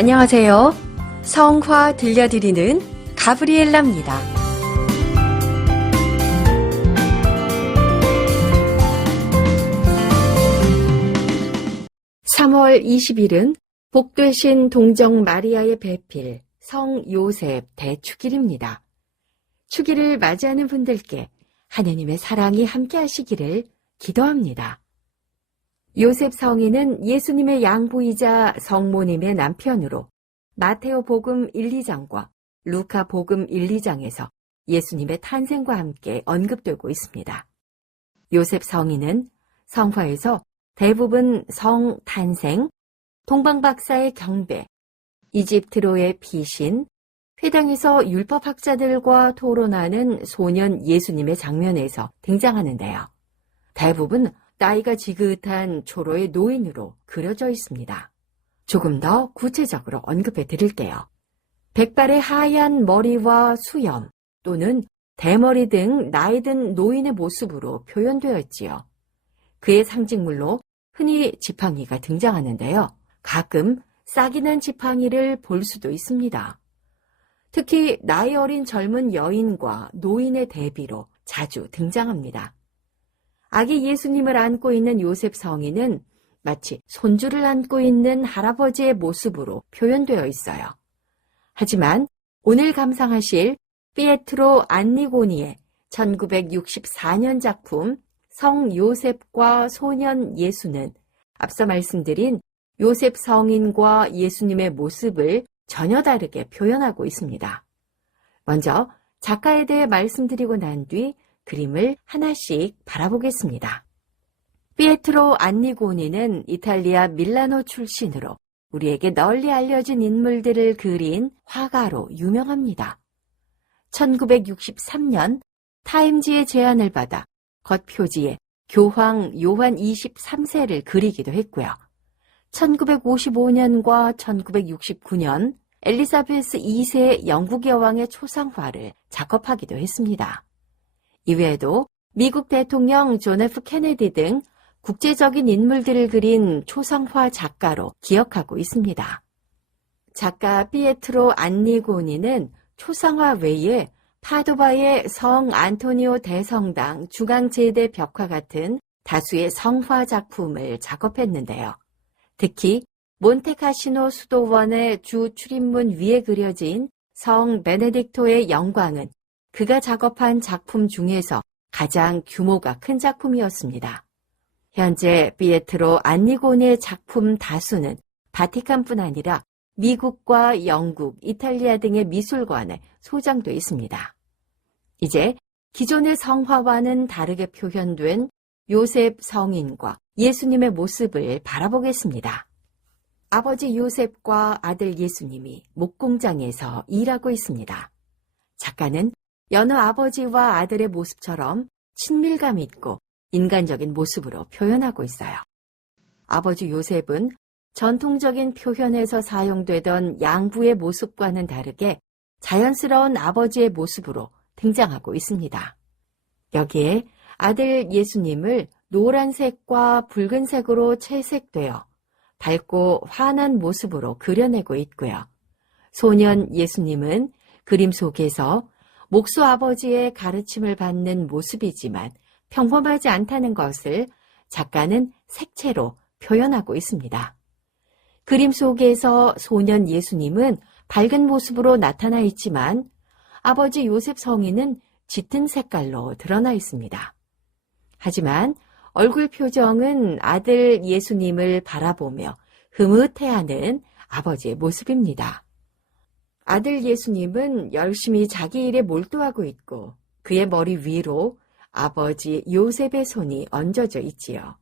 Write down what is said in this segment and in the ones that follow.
안녕하세요. 성화 들려드리는 가브리엘라입니다. 3월 20일은 복되신 동정 마리아의 배필 성 요셉 대축일입니다. 축일을 맞이하는 분들께 하느님의 사랑이 함께 하시기를 기도합니다. 요셉 성인은 예수님의 양부이자 성모님의 남편으로 마테오 복음 1, 2장과 루카 복음 1, 2장에서 예수님의 탄생과 함께 언급되고 있습니다. 요셉 성인은 성화에서 대부분 성 탄생, 동방박사의 경배, 이집트로의 피신, 회당에서 율법학자들과 토론하는 소년 예수님의 장면에서 등장하는데요. 대부분 나이가 지긋한 초로의 노인으로 그려져 있습니다. 조금 더 구체적으로 언급해 드릴게요. 백발의 하얀 머리와 수염 또는 대머리 등 나이 든 노인의 모습으로 표현되어 있지요. 그의 상징물로 흔히 지팡이가 등장하는데요. 가끔 싹이 난 지팡이를 볼 수도 있습니다. 특히 나이 어린 젊은 여인과 노인의 대비로 자주 등장합니다. 아기 예수님을 안고 있는 요셉 성인은 마치 손주를 안고 있는 할아버지의 모습으로 표현되어 있어요. 하지만 오늘 감상하실 피에트로 안니고니의 1964년 작품 성 요셉과 소년 예수는 앞서 말씀드린 요셉 성인과 예수님의 모습을 전혀 다르게 표현하고 있습니다. 먼저 작가에 대해 말씀드리고 난 뒤 그림을 하나씩 바라보겠습니다. 피에트로 안니고니는 이탈리아 밀라노 출신으로 우리에게 널리 알려진 인물들을 그린 화가로 유명합니다. 1963년 타임지의 제안을 받아 겉표지에 교황 요한 23세를 그리기도 했고요. 1955년과 1969년 엘리자베스 2세 영국 여왕의 초상화를 작업하기도 했습니다. 이외에도 미국 대통령 존 F 케네디 등 국제적인 인물들을 그린 초상화 작가로 기억하고 있습니다. 작가 피에트로 안니고니는 초상화 외에 파도바의 성 안토니오 대성당 주강제대 벽화 같은 다수의 성화 작품을 작업했는데요. 특히 몬테카시노 수도원의 주 출입문 위에 그려진 성 베네딕토의 영광은 그가 작업한 작품 중에서 가장 규모가 큰 작품이었습니다. 현재 피에트로 안니고니의 작품 다수는 바티칸뿐 아니라 미국과 영국, 이탈리아 등의 미술관에 소장돼 있습니다. 이제 기존의 성화와는 다르게 표현된 요셉 성인과 예수님의 모습을 바라보겠습니다. 아버지 요셉과 아들 예수님이 목공장에서 일하고 있습니다. 작가는 여느 아버지와 아들의 모습처럼 친밀감 있고 인간적인 모습으로 표현하고 있어요. 아버지 요셉은 전통적인 표현에서 사용되던 양부의 모습과는 다르게 자연스러운 아버지의 모습으로 등장하고 있습니다. 여기에 아들 예수님을 노란색과 붉은색으로 채색되어 밝고 환한 모습으로 그려내고 있고요. 소년 예수님은 그림 속에서 목수 아버지의 가르침을 받는 모습이지만 평범하지 않다는 것을 작가는 색채로 표현하고 있습니다. 그림 속에서 소년 예수님은 밝은 모습으로 나타나 있지만 아버지 요셉 성인은 짙은 색깔로 드러나 있습니다. 하지만 얼굴 표정은 아들 예수님을 바라보며 흐뭇해하는 아버지의 모습입니다. 아들 예수님은 열심히 자기 일에 몰두하고 있고 그의 머리 위로 아버지 요셉의 손이 얹어져 있지요.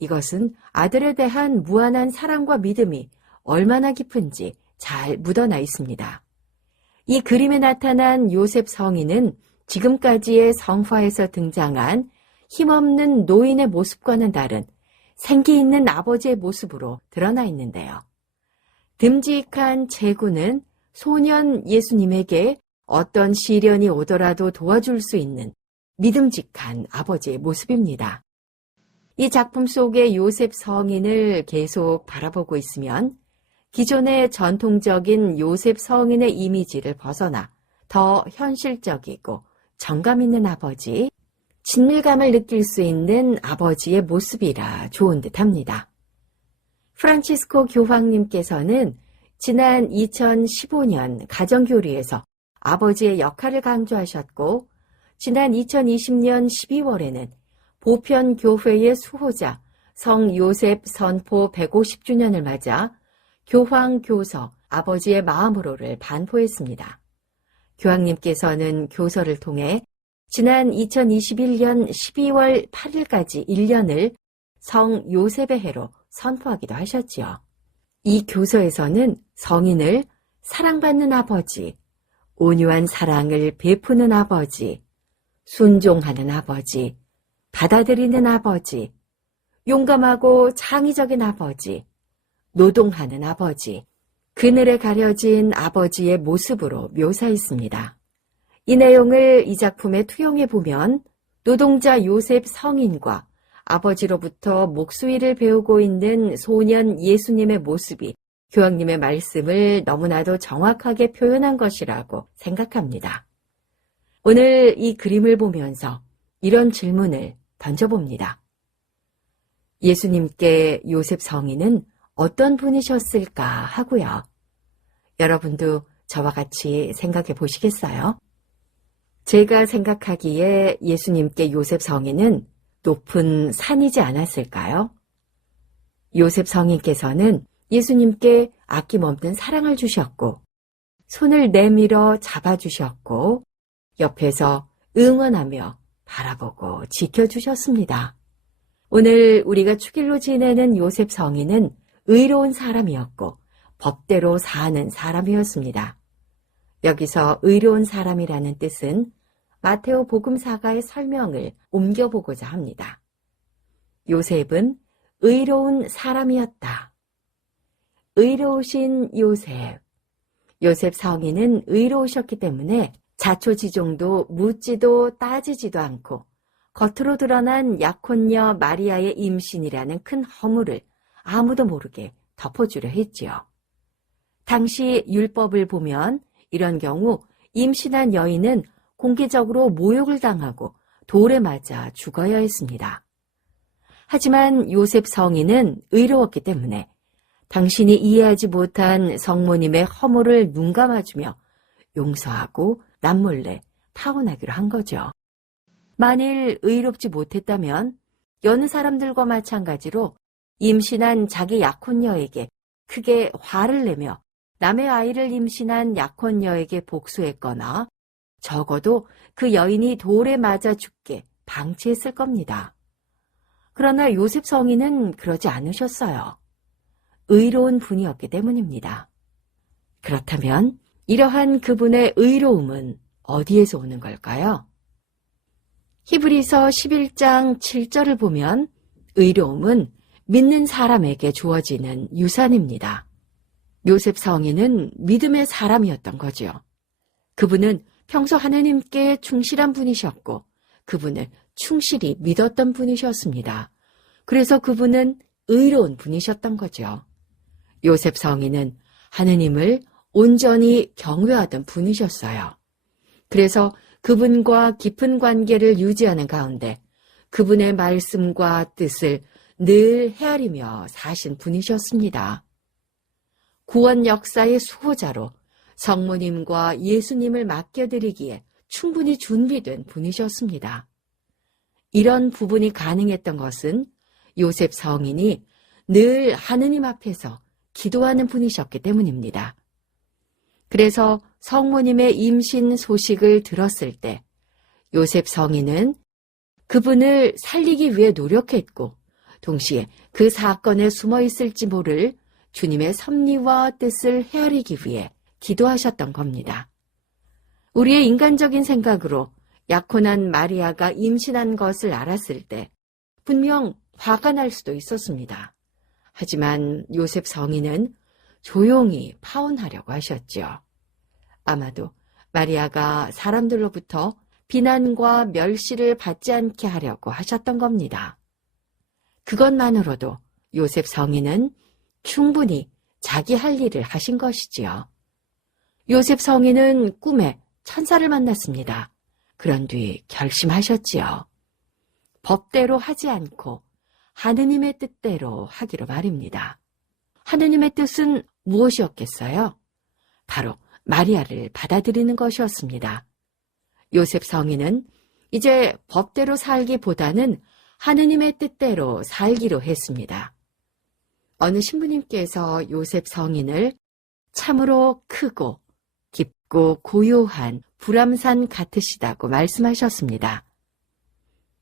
이것은 아들에 대한 무한한 사랑과 믿음이 얼마나 깊은지 잘 묻어나 있습니다. 이 그림에 나타난 요셉 성인은 지금까지의 성화에서 등장한 힘없는 노인의 모습과는 다른 생기 있는 아버지의 모습으로 드러나 있는데요. 듬직한 제구는 소년 예수님에게 어떤 시련이 오더라도 도와줄 수 있는 믿음직한 아버지의 모습입니다. 이 작품 속의 요셉 성인을 계속 바라보고 있으면 기존의 전통적인 요셉 성인의 이미지를 벗어나 더 현실적이고 정감 있는 아버지, 친밀감을 느낄 수 있는 아버지의 모습이라 좋은 듯합니다. 프란치스코 교황님께서는 지난 2015년 가정교리에서 아버지의 역할을 강조하셨고, 지난 2020년 12월에는 보편교회의 수호자 성 요셉 선포 150주년을 맞아 교황교서 아버지의 마음으로를 반포했습니다. 교황님께서는 교서를 통해 지난 2021년 12월 8일까지 1년을 성 요셉의 해로 선포하기도 하셨지요. 이 교서에서는 성인을 사랑받는 아버지, 온유한 사랑을 베푸는 아버지, 순종하는 아버지, 받아들이는 아버지, 용감하고 창의적인 아버지, 노동하는 아버지, 그늘에 가려진 아버지의 모습으로 묘사했습니다. 이 내용을 이 작품에 투영해 보면 노동자 요셉 성인과 아버지로부터 목수일을 배우고 있는 소년 예수님의 모습이 교황님의 말씀을 너무나도 정확하게 표현한 것이라고 생각합니다. 오늘 이 그림을 보면서 이런 질문을 던져봅니다. 예수님께 요셉 성인은 어떤 분이셨을까 하고요. 여러분도 저와 같이 생각해 보시겠어요? 제가 생각하기에 예수님께 요셉 성인은 높은 산이지 않았을까요? 요셉 성인께서는 예수님께 아낌없는 사랑을 주셨고, 손을 내밀어 잡아주셨고, 옆에서 응원하며 바라보고 지켜주셨습니다. 오늘 우리가 축일로 지내는 요셉 성인은 의로운 사람이었고 법대로 사는 사람이었습니다. 여기서 의로운 사람이라는 뜻은 마테오 복음사가의 설명을 옮겨보고자 합니다. 요셉은 의로운 사람이었다. 의로우신 요셉. 요셉 성인은 의로우셨기 때문에 자초지종도 묻지도 따지지도 않고 겉으로 드러난 약혼녀 마리아의 임신이라는 큰 허물을 아무도 모르게 덮어주려 했지요. 당시 율법을 보면 이런 경우 임신한 여인은 공개적으로 모욕을 당하고 돌에 맞아 죽어야 했습니다. 하지만 요셉 성인은 의로웠기 때문에 당신이 이해하지 못한 성모님의 허물을 눈감아주며 용서하고 남몰래 파혼하기로 한 거죠. 만일 의롭지 못했다면 여느 사람들과 마찬가지로 임신한 자기 약혼녀에게 크게 화를 내며 남의 아이를 임신한 약혼녀에게 복수했거나 적어도 그 여인이 돌에 맞아 죽게 방치했을 겁니다. 그러나 요셉 성인은 그러지 않으셨어요. 의로운 분이었기 때문입니다. 그렇다면 이러한 그분의 의로움은 어디에서 오는 걸까요? 히브리서 11장 7절을 보면 의로움은 믿는 사람에게 주어지는 유산입니다. 요셉 성인은 믿음의 사람이었던 거지요. 그분은 평소 하나님께 충실한 분이셨고 그분을 충실히 믿었던 분이셨습니다. 그래서 그분은 의로운 분이셨던 거죠. 요셉 성인은 하느님을 온전히 경외하던 분이셨어요. 그래서 그분과 깊은 관계를 유지하는 가운데 그분의 말씀과 뜻을 늘 헤아리며 사신 분이셨습니다. 구원 역사의 수호자로 성모님과 예수님을 맡겨드리기에 충분히 준비된 분이셨습니다. 이런 부분이 가능했던 것은 요셉 성인이 늘 하느님 앞에서 기도하는 분이셨기 때문입니다. 그래서 성모님의 임신 소식을 들었을 때 요셉 성인은 그분을 살리기 위해 노력했고 동시에 그 사건에 숨어 있을지 모를 주님의 섭리와 뜻을 헤아리기 위해 기도하셨던 겁니다. 우리의 인간적인 생각으로 약혼한 마리아가 임신한 것을 알았을 때 분명 화가 날 수도 있었습니다. 하지만 요셉 성인은 조용히 파혼하려고 하셨죠. 아마도 마리아가 사람들로부터 비난과 멸시를 받지 않게 하려고 하셨던 겁니다. 그것만으로도 요셉 성인은 충분히 자기 할 일을 하신 것이지요. 요셉 성인은 꿈에 천사를 만났습니다. 그런 뒤 결심하셨지요. 법대로 하지 않고 하느님의 뜻대로 하기로 말입니다. 하느님의 뜻은 무엇이었겠어요? 바로 마리아를 받아들이는 것이었습니다. 요셉 성인은 이제 법대로 살기보다는 하느님의 뜻대로 살기로 했습니다. 어느 신부님께서 요셉 성인을 참으로 크고 깊고 고요한 불암산 같으시다고 말씀하셨습니다.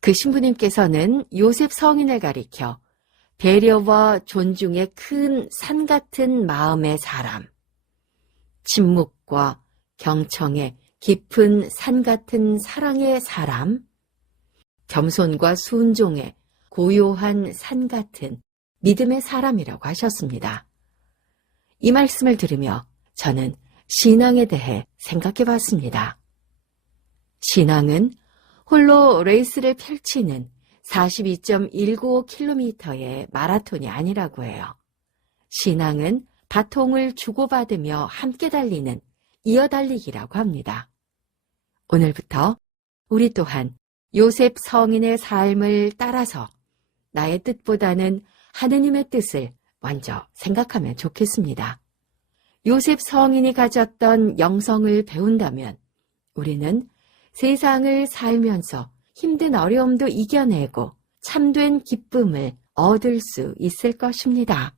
그 신부님께서는 요셉 성인을 가리켜 배려와 존중의 큰 산 같은 마음의 사람, 침묵과 경청의 깊은 산 같은 사랑의 사람, 겸손과 순종의 고요한 산 같은 믿음의 사람이라고 하셨습니다. 이 말씀을 들으며 저는 신앙에 대해 생각해 봤습니다. 신앙은 홀로 레이스를 펼치는 42.195km의 마라톤이 아니라고 해요. 신앙은 바통을 주고받으며 함께 달리는 이어달리기라고 합니다. 오늘부터 우리 또한 요셉 성인의 삶을 따라서 나의 뜻보다는 하느님의 뜻을 먼저 생각하면 좋겠습니다. 요셉 성인이 가졌던 영성을 배운다면 우리는 세상을 살면서 힘든 어려움도 이겨내고 참된 기쁨을 얻을 수 있을 것입니다.